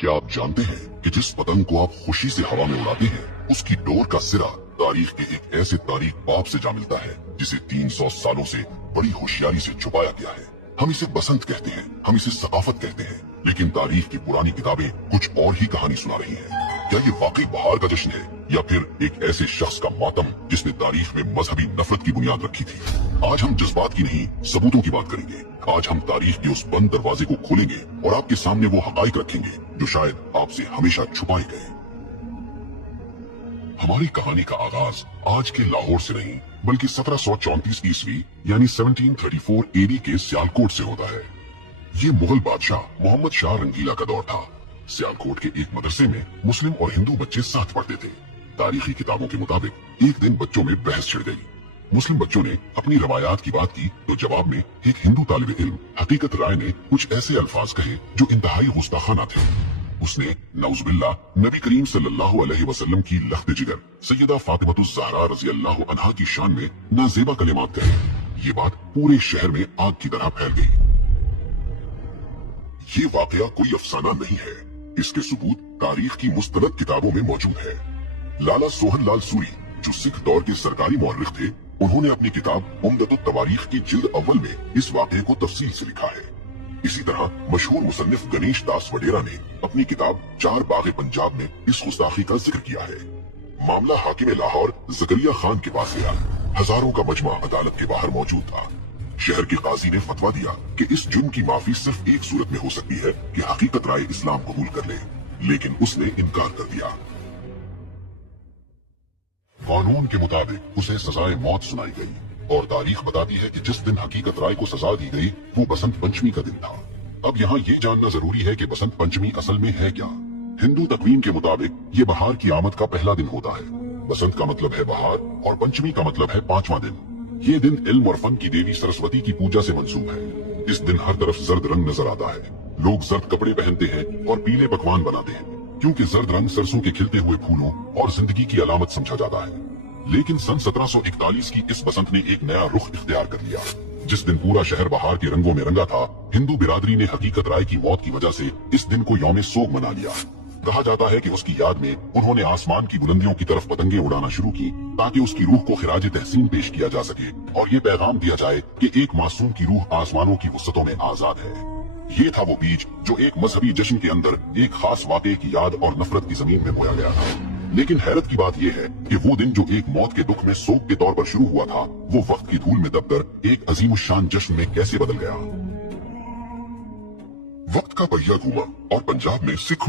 क्या आप जानते हैं कि जिस पतंग को आप खुशी से हवा में उड़ाते हैं उसकी डोर का सिरा तारीख के एक ऐसे तारीख बाप से जा मिलता है जिसे 300 सालों से बड़ी होशियारी से छुपाया गया है। हम इसे बसंत कहते हैं, हम इसे सकाफत कहते हैं, लेकिन तारीख की पुरानी किताबें कुछ और ही कहानी सुना रही हैं। क्या ये वाकई बहार का जश्न है या फिर एक ऐसे शख्स का मातम जिसने तारीख में मजहबी नफरत की बुनियाद रखी थी? आज हम जज्बात की नहीं सबूतों की बात करेंगे। आज हम तारीख के उस बंद दरवाजे को खोलेंगे और आपके सामने वो हकाइक रखेंगे जो शायद आपसे हमेशा छुपाए गए। हमारी कहानी का आगाज आज के लाहौर से नहीं बल्कि 1734 ईस्वी यानी 1734 एडी के सियालकोट से होता है। ये मुगल बादशाह मोहम्मद शाह रंगीला का दौर था। सियालकोट के एक मदरसे में मुस्लिम और हिंदू बच्चे साथ पढ़ते थे। तारीखी किताबों के मुताबिक एक दिन बच्चों में बहस छिड़ गई। मुस्लिम बच्चों ने अपनी रवायात की बात की तो जवाब में एक हिंदू तालिब इल्म हकीकत राय ने कुछ ऐसे अल्फाज कहे जो इंतहाई गुस्ताखाना थे। उसने नौजुबिल्ला नबी करीम सल्लल्लाहु अलैहि वसल्लम की लख्त जिगर सैयदा फातिमतुज़ ज़हरा रज़ी अल्लाह अन्हा की शान में नाज़ेबा कलिमात कहे। ये बात पूरे शहर में आग की तरह फैल गई। ये वाकया कोई अफसाना नहीं है, इसके सबूत तारीख की मुस्तनद किताबों में मौजूद है। लाला सोहन लाल सूरी जो सिख दौर के सरकारी मौर्रिख थे, उन्होंने अपनी किताब उम्दतुत तवारीख की जिल्द अव्वल में इस वाक़े को तफसील से लिखा है। इसी तरह मशहूर मुसन्निफ गणेश दास वडेरा ने अपनी किताब चार बाग़े पंजाब में इस गुस्ताखी का जिक्र किया है। मामला हाकिम लाहौर ज़करिया खान के पास गया। हजारों का मजमा अदालत के बाहर मौजूद था। शहर के काजी ने फतवा दिया कि इस जुर्म की माफी सिर्फ एक सूरत में हो सकती है कि हकीकत राय इस्लाम कबूल कर ले, लेकिन उसने इनकार कर दिया। कानून के मुताबिक उसे सजाए मौत सुनाई गई और तारीख बताती है कि जिस दिन हकीकत राय को सजा दी गई वो बसंत पंचमी का दिन था। अब यहाँ ये जानना जरूरी है कि बसंत पंचमी असल में है क्या। हिंदू तकवीन के मुताबिक ये बहार की आमद का पहला दिन होता है। बसंत का मतलब है बहार और पंचमी का मतलब है पांचवा दिन। ये दिन इल्म और फन की देवी सरस्वती की पूजा से मंसूब है। इस दिन हर तरफ जर्द रंग नजर आता है। लोग जर्द कपड़े पहनते हैं और पीले पकवान बनाते हैं क्योंकि जर्द रंग सरसों के खिलते हुए फूलों और जिंदगी की अलामत समझा जाता है। लेकिन सन 1741 की इस बसंत ने एक नया रुख इख्तियार कर लिया। जिस दिन पूरा शहर बहार के रंगों में रंगा था, हिंदू बिरादरी ने हकीकत राय की मौत की वजह से इस दिन को यौम सोग मना लिया। कहा जाता है कि उसकी याद में उन्होंने आसमान की बुलंदियों की तरफ पतंगे उड़ाना शुरू की ताकि उसकी रूह को खिराज तहसीन पेश किया जा सके और ये पैगाम दिया जाए कि एक मासूम की रूह आसमानों की वसतों में आजाद है। ये था वो बीज जो एक मजहबी जश्न के अंदर एक खास वाक़े की याद और नफरत की जमीन में बोया गया था। लेकिन हैरत की बात यह है कि वो दिन जो एक मौत के दुख में सोग के तौर पर शुरू हुआ था, वो वक्त की धूल में दबकर एक अजीम शान जश्न में कैसे बदल गया। वक्त का पहिया घूमा और पंजाब में सिखों